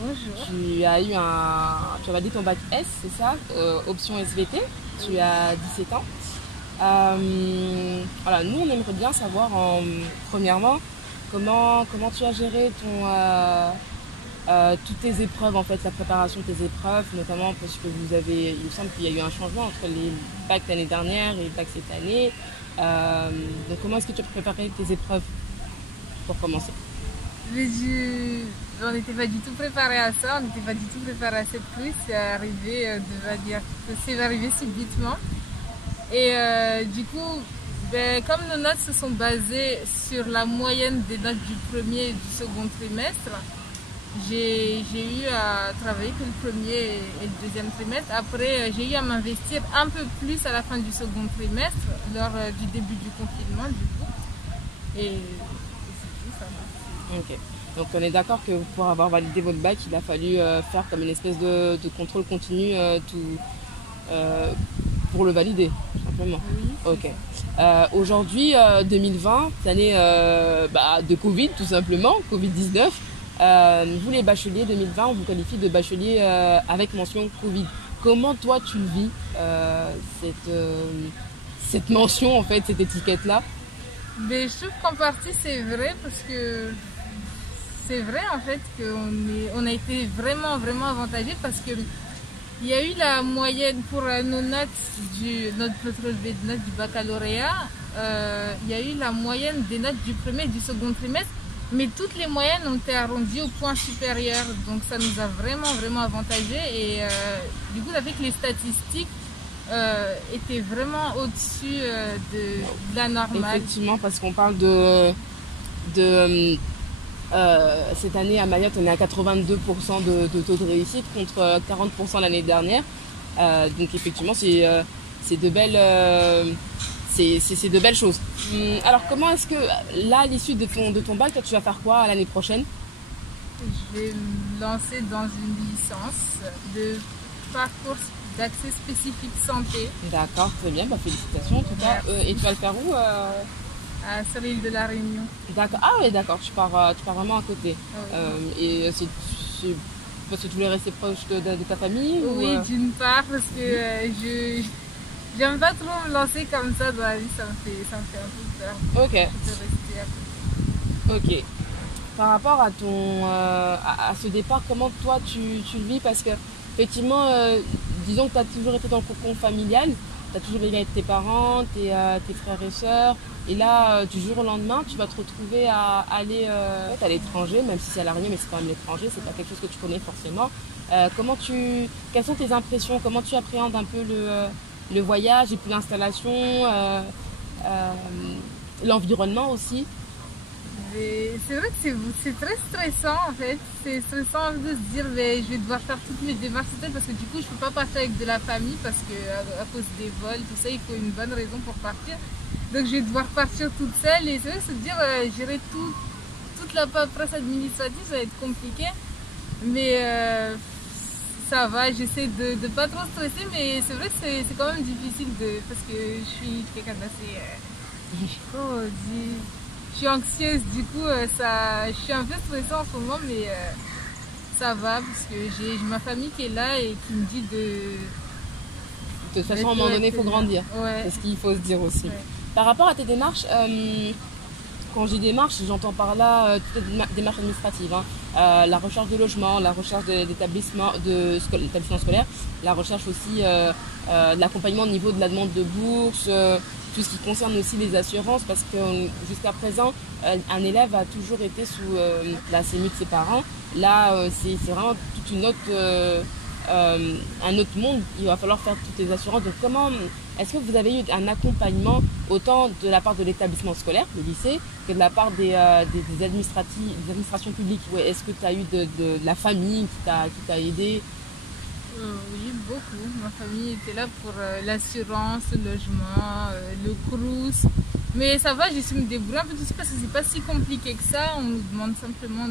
Bonjour. Tu as validé ton bac S, c'est ça, option SVT. Tu as 17 ans. Voilà, nous on aimerait bien savoir premièrement comment tu as géré toutes tes épreuves, en fait, la préparation de tes épreuves, notamment parce que il me semble qu'il y a eu un changement entre les bacs l'année dernière et les bacs cette année. Donc comment est-ce que tu as préparé tes épreuves pour commencer? On n'était pas du tout préparé à ça, on n'était pas du tout préparé à cette pluie, c'est arrivé, c'est arrivé subitement. Et du coup, comme nos notes se sont basées sur la moyenne des notes du premier et du second trimestre, j'ai eu à travailler que le premier et le deuxième trimestre. Après, j'ai eu à m'investir un peu plus à la fin du second trimestre, lors du début du confinement, du coup. Et c'est tout, ça va. Ok. Donc on est d'accord que pour avoir validé votre bac, il a fallu faire comme une espèce de contrôle continu pour le valider, tout simplement. Oui. Ok. Aujourd'hui, 2020, l'année de Covid, tout simplement, Covid-19. Vous les bacheliers 2020, on vous qualifie de bachelier avec mention Covid. Comment toi tu vis cette mention, en fait, cette étiquette-là? Mais je trouve qu'en partie c'est vrai, parce que c'est vrai en fait qu'on a été vraiment vraiment avantagé, parce que il y a eu la moyenne pour nos notes notre relevé de notes du baccalauréat, il y a eu la moyenne des notes du premier et du second trimestre, mais toutes les moyennes ont été arrondies au point supérieur, donc ça nous a vraiment vraiment avantagé. Et du coup ça fait que les statistiques étaient vraiment au-dessus de la normale. Effectivement, parce qu'on parle cette année à Mayotte, on est à 82% de taux de réussite contre 40% l'année dernière. Donc effectivement, c'est de belles choses. Alors comment est-ce que là, à l'issue de ton bac, toi, tu vas faire quoi l'année prochaine? Je vais me lancer dans une licence de parcours d'accès spécifique santé. D'accord, très bien, félicitations en tout cas. Et tu vas le faire où? Sur l'île de la Réunion. D'accord. Ah oui, d'accord, tu pars vraiment à côté. Oui. Et c'est parce que tu voulais rester proche de ta famille? Oui, d'une part, parce que j'aime pas trop me lancer comme ça dans la vie, ça me fait un peu peur. Ok. Je peux rester à côté. Ok. Par rapport à à ce départ, comment toi tu le vis? Parce que effectivement, disons que tu as toujours été dans le cocon familial, tu as toujours vécu avec tes parents, tes frères et sœurs, et là, du jour au lendemain, tu vas te retrouver à aller à l'étranger, même si c'est à La Réunion, mais c'est quand même l'étranger, c'est pas quelque chose que tu connais forcément. Quelles sont tes impressions? Comment tu appréhendes un peu le voyage et puis l'installation, l'environnement aussi? C'est vrai que c'est très stressant en fait. C'est stressant de se dire je vais devoir faire toutes mes démarches, parce que du coup je peux pas partir avec de la famille, parce que à cause des vols, tout ça, il faut une bonne raison pour partir. Donc je vais devoir partir toute seule, et c'est vrai que se dire gérer toute la paperasse administrative, ça va être compliqué. Mais ça va, j'essaie de pas trop stresser, mais c'est vrai que c'est quand même difficile, parce que je suis quelqu'un d'assez... je suis anxieuse, du coup je suis un peu stressée en ce moment, mais ça va, parce que j'ai ma famille qui est là et qui me dit de toute façon, à un moment donné, il faut grandir. Ouais. C'est ce qu'il faut se dire aussi. Ouais. Par rapport à tes démarches, quand je dis démarches, j'entends par là toutes les démarches administratives. La recherche de logement, la recherche d'établissement scolaire, la recherche aussi de l'accompagnement au niveau de la demande de bourse, tout ce qui concerne aussi les assurances, parce que jusqu'à présent, un élève a toujours été sous la CMU de ses parents. Là, c'est vraiment toute une autre... un autre monde, il va falloir faire toutes les assurances. Donc est-ce que vous avez eu un accompagnement autant de la part de l'établissement scolaire, le lycée, que de la part des administrations publiques? Est-ce que tu as eu de la famille qui t'a aidé? Oui, beaucoup. Ma famille était là pour l'assurance, le logement, le crous. Mais ça va, j'ai su me débrouiller un peu tout ça, parce que c'est pas si compliqué que ça. On nous demande simplement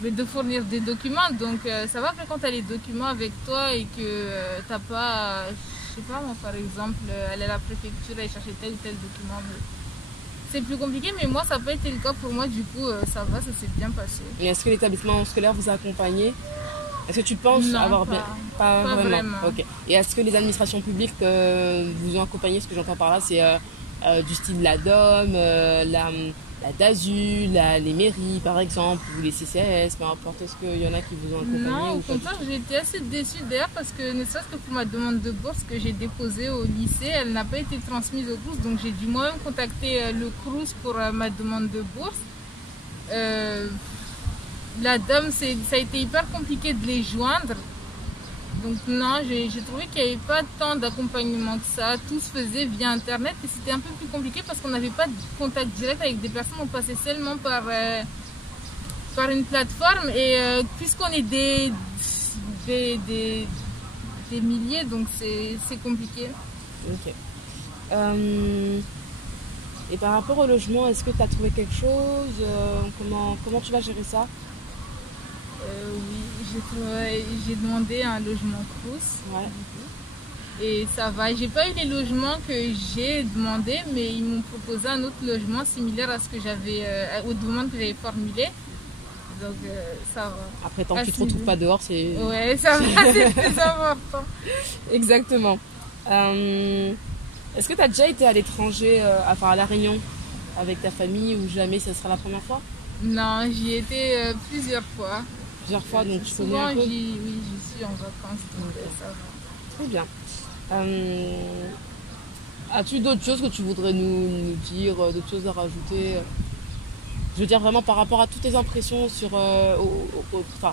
de fournir des documents. Donc ça va, après quand tu as les documents avec toi et que t'as pas, je sais pas moi, par exemple, aller à la préfecture et chercher tel ou tel document. c'est plus compliqué, mais moi, ça n'a pas été le cas pour moi. Du coup, ça va, ça s'est bien passé. Et est-ce que l'établissement scolaire vous a accompagné? Est-ce que tu penses Non, avoir pas, bien... pas vraiment. Ok. Et est-ce que les administrations publiques vous ont accompagné? Ce que j'entends par là, c'est du style la DOM, la DASU, les mairies par exemple, ou les CCAS, peu importe. Est-ce qu'il y en a qui vous ont accompagné? Non, ou au contraire, j'ai été assez déçue d'ailleurs parce que ne serait-ce que pour ma demande de bourse que j'ai déposée au lycée, elle n'a pas été transmise au CROUS, donc j'ai dû moi-même contacter le CROUS pour ma demande de bourse. La DOM, ça a été hyper compliqué de les joindre. Donc non, j'ai trouvé qu'il n'y avait pas tant d'accompagnement que ça. Tout se faisait via Internet et c'était un peu plus compliqué parce qu'on n'avait pas de contact direct avec des personnes. On passait seulement par une plateforme et puisqu'on est des milliers, donc c'est compliqué. Ok. Et par rapport au logement, est-ce que tu as trouvé quelque chose? Comment tu vas gérer ça? Oui, j'ai demandé un logement CROUS. Ouais. Et ça va. J'ai pas eu les logements que j'ai demandé, mais ils m'ont proposé un autre logement similaire à ce que j'avais, aux demandes que j'avais formulées. Donc ça va. Après, tant que tu te retrouves pas dehors, c'est... Ouais, ça va, c'est plus important. Exactement. Est-ce que tu as déjà été à l'étranger, à La Réunion, avec ta famille, ou jamais ça sera la première fois? Non, j'y ai été plusieurs fois. Plusieurs fois, donc tu connais Souvent, un peu? j'y suis en vacances, donc ça va. Très bien. As-tu d'autres choses que tu voudrais nous dire, d'autres choses à rajouter? Je veux dire vraiment par rapport à toutes tes impressions sur... enfin,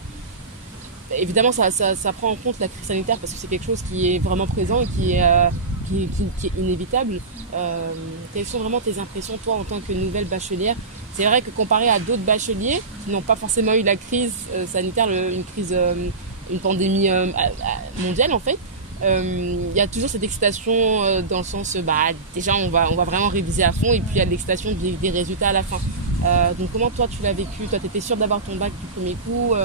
évidemment, ça prend en compte la crise sanitaire parce que c'est quelque chose qui est vraiment présent et qui est inévitable. Quelles sont vraiment tes impressions, toi, en tant que nouvelle bachelière? C'est vrai que comparé à d'autres bacheliers qui n'ont pas forcément eu la crise sanitaire, une pandémie mondiale en fait, il y a toujours cette excitation dans le sens, déjà on va vraiment réviser à fond et puis il y a l'excitation des résultats à la fin. Donc comment toi tu l'as vécu? Toi tu étais sûre d'avoir ton bac du premier coup?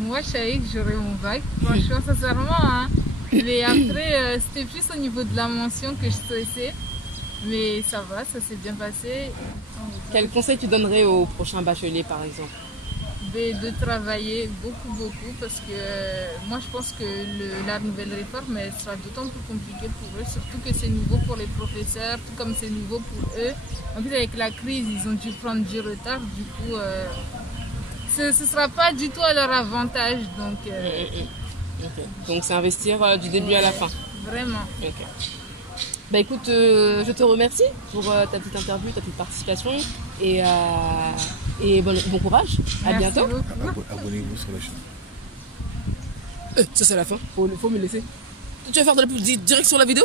Moi je savais que j'aurais mon bac, franchement sincèrement, hein. Mais après c'était plus au niveau de la mention que je stressais. Mais ça va, ça s'est bien passé. Quel conseil tu donnerais aux prochains bacheliers par exemple? De travailler beaucoup parce que moi je pense que la nouvelle réforme elle sera d'autant plus compliquée pour eux, surtout que c'est nouveau pour les professeurs, tout comme c'est nouveau pour eux. En plus avec la crise ils ont dû prendre du retard, du coup ce ne sera pas du tout à leur avantage. Donc, Okay. Donc c'est investir du début à la fin. Vraiment. Okay. Bah écoute, je te remercie pour ta petite interview, ta petite participation et bon courage. À bientôt. Abonnez-vous sur la chaîne. Ça c'est la fin, faut me laisser. Tu vas faire de la pub direct sur la vidéo?